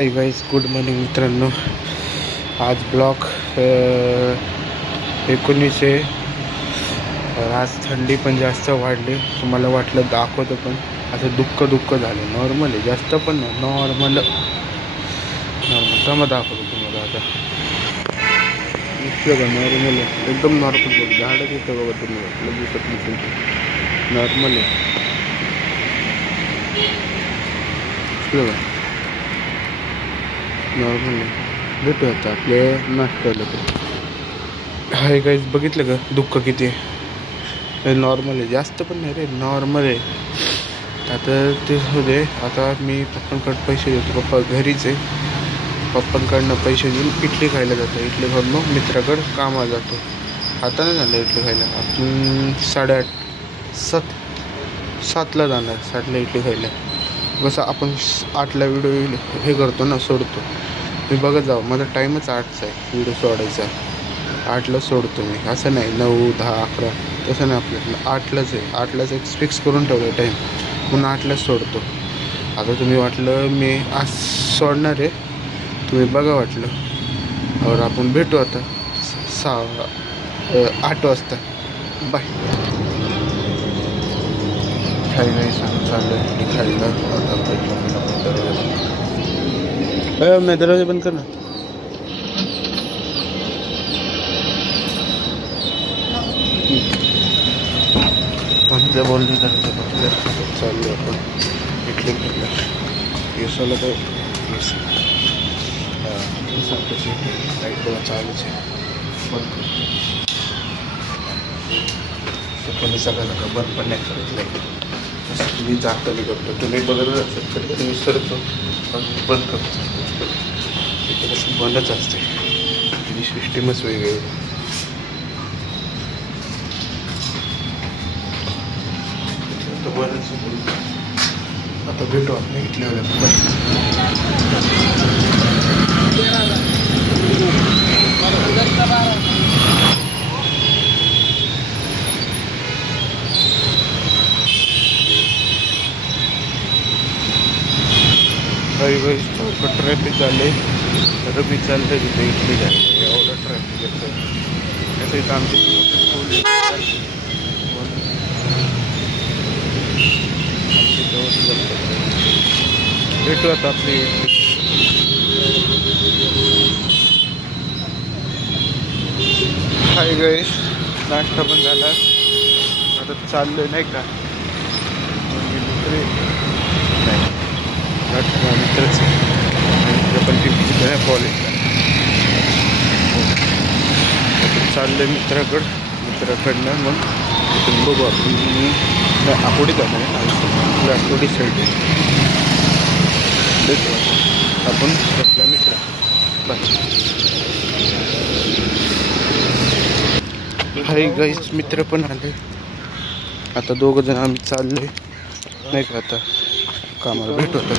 Hi guys, good morning मित्रांनो. आज block 19 आहे. आज थंडी पण जास्त वाढली. तुम्हाला वाटलं दाखवतो पण असं दुःख झालं. नॉर्मल आहे, जास्त पण नाही, नॉर्मल मग दाखवतो तुम्हाला. आता दिसलं का? नॉर्मल आहे, एकदम नॉर्मल. बघ झाडच येतं बघा, तुम्ही दिसत नसेल. नॉर्मल आहे, दिसलं का? नॉर्मल आहे. भेटू आता आपले नाश्त्याला. हाय गाईज, बघितलं का दुःख किती आहे? नॉर्मल आहे, जास्त पण नाही रे, नॉर्मल आहे. आता ते होऊ दे. आता मी पप्पांकडे पैसे देतो. पप्पा घरीच आहे. पप्पांकडनं पैसे देऊन इडली खायला जातो. इडली खाऊन मग मित्राकडं कामाला जातो. आता नाही जाणार इडली खायला. आपण 7:30 जाणार. 7ला इडली खायला. कसं आपण 8ला व्हिडिओ हे करतो ना, सोडतो. मी बघत जाऊ, माझा टाईमच 8चा आहे व्हिडिओ सोडायचा. 8ला सोडतो मी, असं नाही 9, 10, 11 तसं नाही. आपल्याला 8लाच आहे. 8लाच एक फिक्स करून ठेवलं टाईम, म्हणून 8लाच सोडतो. आता तुम्ही वाटलं मी आज सोडणार आहे, तुम्ही बघा वाटलं. और आपण भेटू आता 8 वाजता. बाय. खायला चाललं आहे खायला. आता मैं दरवाजा बंद करना. आमच्या बोलणी दरवाजा बंद चाललो आपण इडली खायला. केसाला तर लाईट बघा चालूच आहे. बंद करतो सगळं बंद पण नाही करत लाईट. तुम्ही जाताना करतो, तुम्ही बघत असेल तर तुम्ही विसरतो, पण बंद करतो. इथे कसं बंदच असते. तिची सिस्टीमच वेगळी. आता बंदच. आता भेटू आपण इथल्या. ट्रॅफिक झाले, रबी चाललंय तिथे इथली झाले. एवढं ट्रॅफिक येतं. त्याचं इथं आमची भेटू आता आपली. हाय गाईस, नाश्ता पण झाला. आता चाललोय नाही का मित्रच पण कॉलेजला. चाललंय मित्राकडनं. मग तिथून बघू आपण. आठवडी जाणार आहे, आठवडी साईड आहे. आपण आपला मित्र. हाय गाईस, मित्र पण आले. आता 2 जण आम्ही चाललोय नाही का आता कामाला. भेटू आता.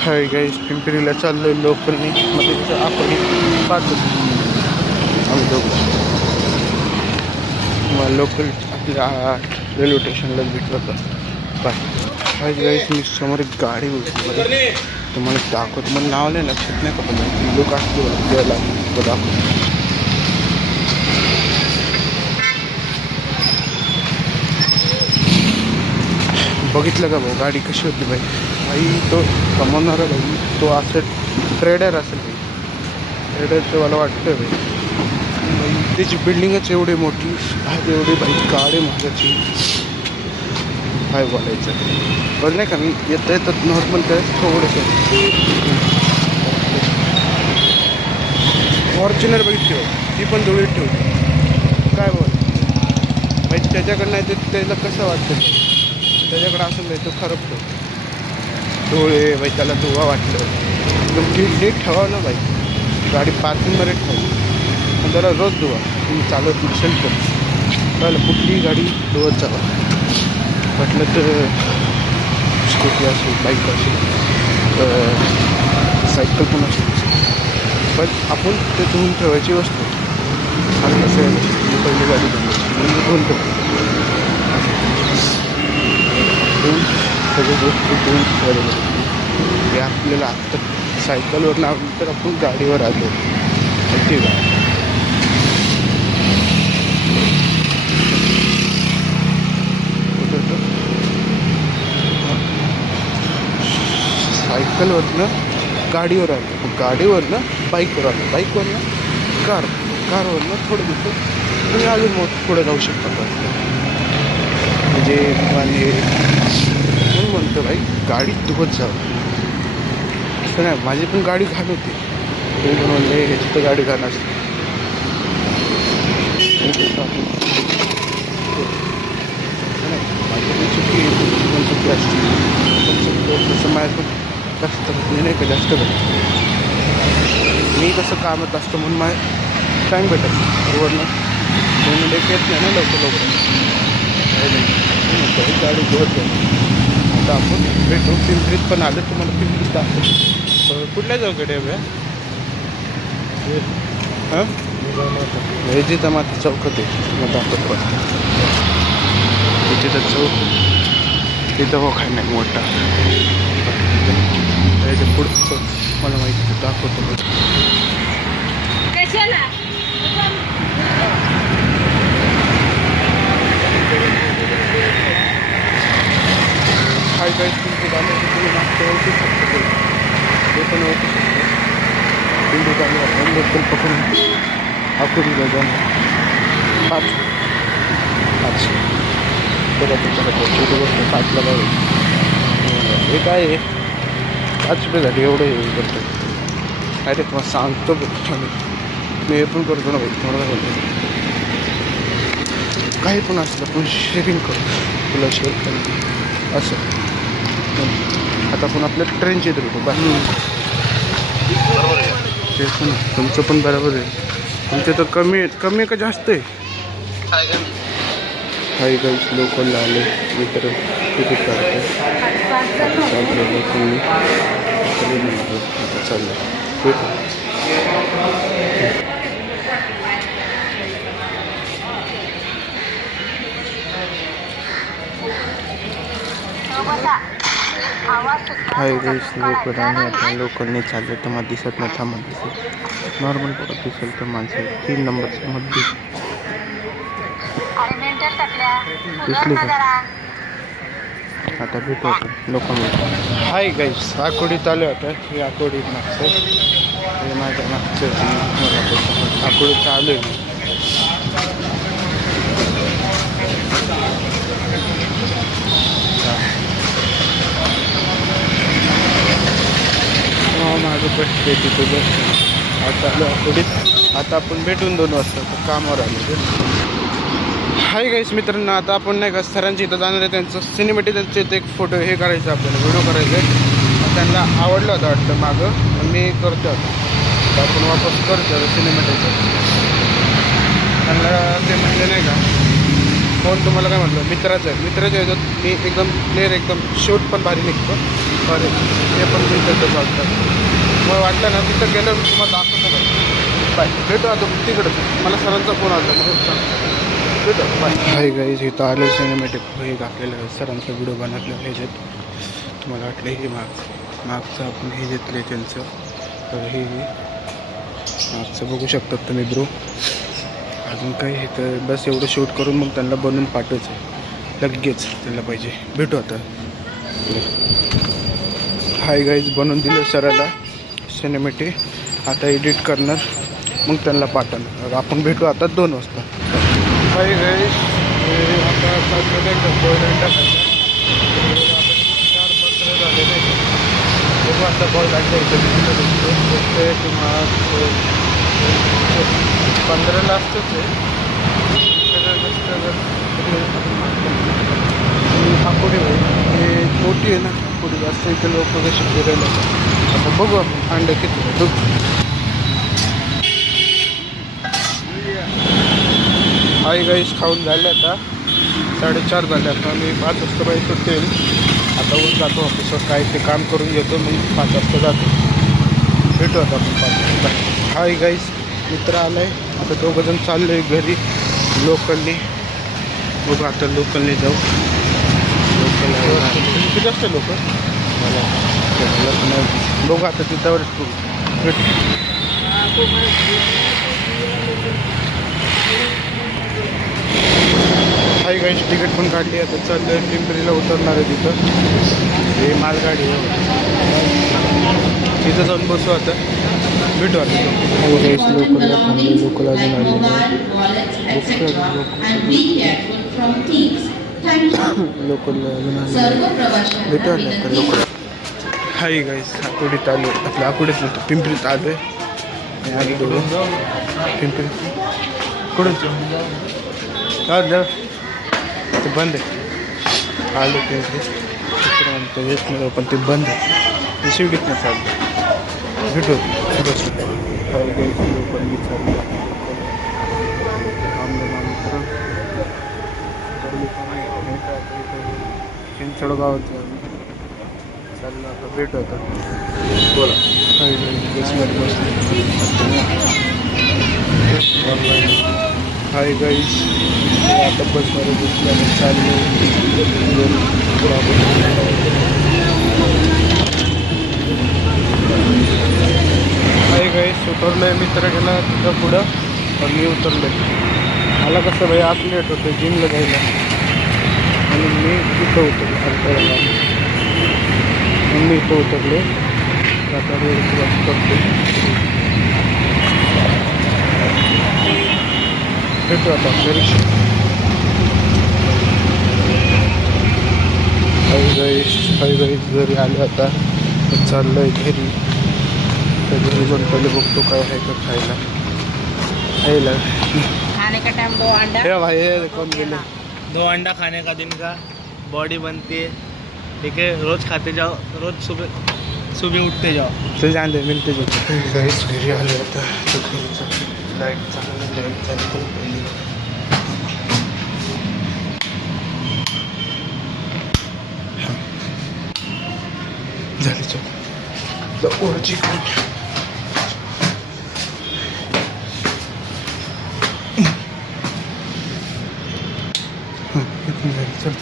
हाय गाईस, पिंपरीला चाललोय लोकलनी. मध्ये आपण पाहतो आम्ही दोघं. मला लोकल आपल्या रेल्वे स्टेशनलाच भेटलं होतं. बाय. हाय गाईस, मी समोर एक गाडी होती, तुम्हाला दाखवतो. मला नाव नाही लक्षात नाही का, पण लोक असतो द्यायला दाखवतो. बघितलं का भाऊ गाडी कशी होती भाई? तो कमवणारा भाई, तो असं ट्रेडर असेल भाई. ट्रेडरचं मला वाटतं भाई. त्याची बिल्डिंगच एवढी मोठी आहे, एवढी भाई गाडी महागाची. काय बोलायचं बरं नाही का. मी येतं नॉर्मल काय थोडंसं फॉर्च्युनर बघितली भाई, ती पण धुळीत ठेवली. काय बोल भाई, त्याच्याकडनं नाही ते त्याला कसं वाटतं. त्याच्याकडे असं नाही, तो खरबतो डोळे बाई. त्याला धुवा वाटलं एकदम नीट ठेवा ना बाई. गाडी पार्किंगमध्ये ठेवा, पण त्याला रोज धुवा. तुम्ही चालत नसेल तर त्याला कुठलीही गाडी धुवत जावा. म्हटलं तर स्कूटी असेल, बाईक असेल, सायकल पण असेल, पण आपण ते धुवून ठेवायची वस्तू. आणि कसं आहे, मी पहिली गाडी धुवून ठेवतो. सगळ्या गोष्टी धुवून ठेवायला हे आपल्याला आत्ता सायकलवर नंतर आपण गाडीवर आलो. ठीक आहे. सायकलवरनं गाडीवर आलो, गाडीवरनं बाईकवर आलो, बाईकवरनं कारवरनं थोडं दुसरं तुम्ही अजून पुढे जाऊ शकता. म्हणजे म्हणून म्हणतो भाई गाडी धुवत जावं. असं नाही, माझी पण गाडी घाण होती. तुम्ही पण म्हणले ह्याची तर गाडी घाण असते. माझी पण चुकी पण चुकी असते. तसं माझ्या पण जास्त नाही का जास्त मी कसं कामात असतं म्हणून माझ्या टाईम भेटत वरनं म्हणून एक येत नाही ना लवकर गाडी धुवत जाईल. आता आपण भेटू. पिंपरीत पण आलं, तुम्हाला पिंपरीत दाखवतो. कुठल्या चौकडे आहे हां हे जिथं माता चौकात आहे मग दाखवतो. तिथं चौक तिथं हो काय नाही मोठा त्याच्या पुढचं मला माहिती दाखवतो. हाय गाईस, तुमचं गाणं तुम्ही मागच्या ओळखू शकतो. ते पण ओळखू शकतो. पिंडू गाणं आपण लोकल पकडून आकुरीला जाणं 5 बघा तुमच्याकडे छोटी गोष्ट 5ला बघा. हे काय आहे 5 रुपयासाठी एवढं हे करतो. काय ते तुम्हाला सांगतो मी हे पण करतो ना भाई. तुम्हाला बोलतो काही पण असलं पण शेअरिंग करतो. तुला शेअर करतो असं. आता आपण आपल्या ट्रेनची येत होतो बाहेर. ते पण तुमचं पण बरोबर आहे. तुमचे तर कमी का जास्त आहे. काही काही लोकलला आले मी तर तिकीट काढतो. लोकलनी चाललं भेटू. हाय गाईस, लोकल आणि आता लोकलने चाललं तर मग दिसत नाही. थांबत दिसत नॉर्मल परत दिसेल तर माणसं 3 नंबरच्या मध्ये दिसली का. आता भेटू आपण लोकांमध्ये. हाय गाईस, आकोडीत आलो आता. हे आकोडीत मागचं हे माझ्या मागचं आकोडीत आलो आहे. माझं बसते तिथं बस. आता आलो आकोडीत. आता आपण भेटून 2 वाजता कामावर आलो. हाय गाईस मित्रांनो, आता आपण नाही का सरांची इथं जाणार आहे. त्यांचं सिनेमॅटिक त्यांचे एक फोटो हे करायचं आपल्याला व्हिडिओ करायचं आहे. त्यांना आवडलं होतं वाटतं मागं, मी करतो आता. तर आपण वापस करतो सिनेमॅटिकचं. त्यांना ते म्हणले नाही का फोन तुम्हाला काय म्हटलं मित्राचं ह्याच्यात मी एकदम क्लिअर एकदम शूट पण भारी निघतो. बरे ते पण मी त्याचं चालतं. मग वाटलं ना तिथं गेलं तुम्हाला दाखवतो बाय. भेटू आता तिकडं. मला सरांचा फोन आला म्हणून भेटू बाय. हाय गाईज, इथं आले सिनेमॅटिक हे घातलेलं सरांचा व्हिडिओ बनवलेलं ह्याच्यात. तुम्हाला वाटलं हे मागचं आपण हे घेतलं त्यांचं. तर हे मागचं बघू शकतात तुम्ही ब्रो. अजून काही हे तर बस एवढं शूट करून मग त्यांना बनवून पाठवायचं लगेच त्यांना पाहिजे. भेटू आता. हाय गाईज, बनवून दिलं सराला सिनेमॅटिक. आता एडिट करणार मग त्यांना पाठवणार. आपण भेटू आता 2 वाजता. हाय गाईज, आता चाललं नाही का बॉईल टाकायचं. 4-15 झाले नाही का. बघू आता बॉल टाकायचं तुम्हाला 15ला असतंच आहे. आकोडी भाई हे मोठी आहे ना आकोडी. जास्त इथे लोक कसे फिरायला. आता बघू आपण अंडे किती दूध. हाय गाईस, खाऊन झाले आता 4:30 झाले. आता मी 5 वाजता बाई सुट्टी येईल. आता ऊन जातो ऑफिसवर काय ते काम करून घेतो. मग 5 वाजता जातो. भेटू आता आपण 5 वाजता. हाय गाईस, मित्र आलाय. आता 2 जण चाललो आहे घरी लोकलनी. बघू आता लोकलनी जाऊ. लोकल किती जास्त लोक मला पण नाही. बघू आता तिथंवरच भेटू. हाय गाईस, तिकीट पण काढली. आता चाललोय पिंपरीला उतरणार आहे तिथं. हे मालगाडी आहे तिथं जाऊन बसू आता. भेटू आता. लोकलला थांबले. लोकल अजून आले लोकलला अजून आले. भेटू आता लोकल. हाय गाईस, आकुडीत आलो. आपल्या आकुडीत नव्हतं, पिंपरीत आलो आहे. आधी पिंपरी कुठून जाऊ ते बंद आहे. आलो पिंपरी चित्र येत नाही पण ते बंद आहे. शिवडीत नाही चाललं. भेटू बस. हाय गाईस, लोकल मी चाललो. चिंचवड गावात चाललं आता. भेटू आता. बोला. हाय गाईस, बसमध्ये हाय गाईस, आता बसमध्ये बसल्याने चाललो. हाय गाईस, उतरलो आहे. मित्र गेला तिथं पुढं पण मी उतरलो आहे. मला कसं भाई आज लेट होतं जिमला जायला आणि मी तिथं उतरलो. मी इथं उतरलो. आता क्रॉस करतो. भेटू आता घरी. हाय गाईस, घरी आलो आता. चाललो आहे घरी. तर घरी जाऊन पहिले बघतो काय आहे का खायला. खाने का टाइम 2 अंडा. हे भाई कौन गेले. 2 अंडा खाने का दिन का बॉडी बनती है. ठीक है, रोज खाते जाओ, रोज सुबह उठते जाओ. ते जाणते मिळते गाईस. घरी आले आता. लाईट चांगली लाईट चालू पहिली. झाली चल ओरची चल.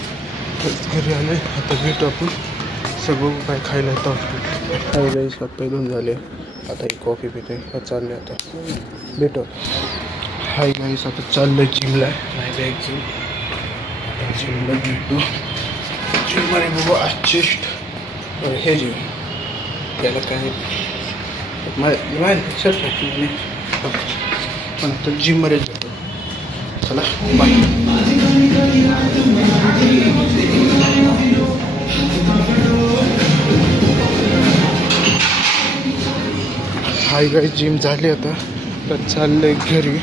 घरी आले आता. भेटू आपण. सगळं काय खायला येतं हॉस्पिटल. काही गाईस हात पाय धुवून झाले. आता ही कॉफी पिते. चालले आता. भेटू. हाय गाईस, आता चाललंय जिमला. नाही बॅग जिमला भेटू. जिममध्ये बघू आज चेस्ट हे जीव याला काय माहिती सर पण आता जिममध्ये जातो. चला बाय. हाय गाईस, जिम झाली आता. तर चाललंय घरी.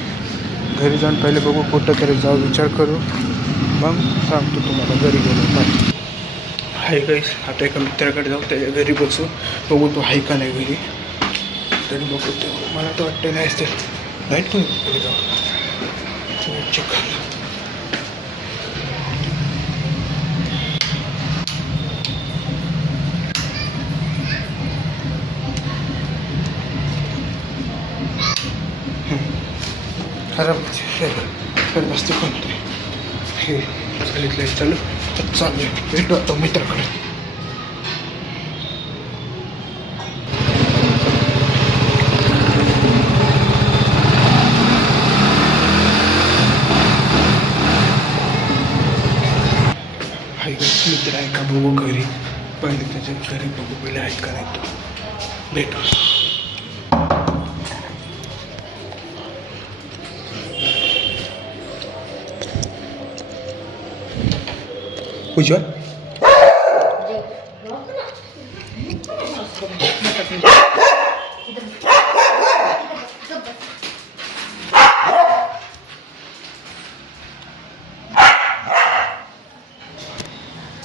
घरी जाऊन पहिले बघू कुठं तरी जाऊ विचार करू मग सांगतो तुम्हाला घरी गेलो. बाय. हाय गाईस, आता एका मित्राकडे जाऊ. त्याच्या घरी बसू. बघू तो आहे का नाही घरी. तरी बघू ते. मला तर वाटतं नाही असते. नाईट पण घरी जाऊ चेक. खराब नसते कोणतरी हे चालितलं. चालू तर चालू. भेटू आता मित्राकडे. हाय गाईस, मित्र आहे का बघू घरी. पहिले त्याच्या घरी बघू. पहिले आहे का नाही तो. भेटू. उज्ज्वल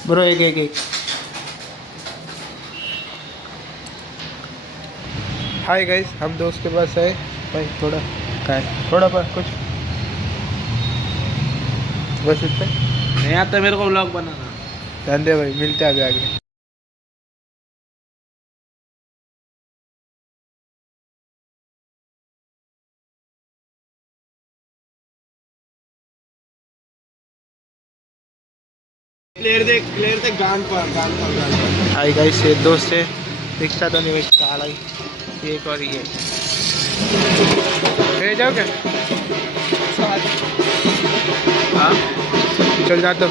ब्रो एक हाय गाइस, हम दोस्त के पास है भाई. थोड़ा पर कुछ बस इतना. नहीं आता मेरे को ब्लॉग बनाना. धंधे भाई, मिलते हैं आगे. क्लियर दे गान पर हाय गाइस, ये दोस्त है रिक्शा तो नहीं काला ही एक और ये ले जाओ क्या हाँ चल जाते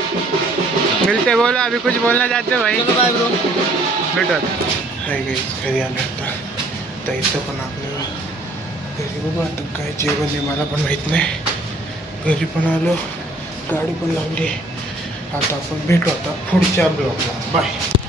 मिलते बोला अभी कुछ बोलना चाहते हो भाई बाय ब्रो. भेटत नाही काही घरी आलं आता तर इथं पण आपलं घरी बघू आता काय जेवण आहे मला पण माहीत नाही घरी पण आलो गाडी पण लावली आता आपण भेटू आता पुढच्या ब्लॉगला बाय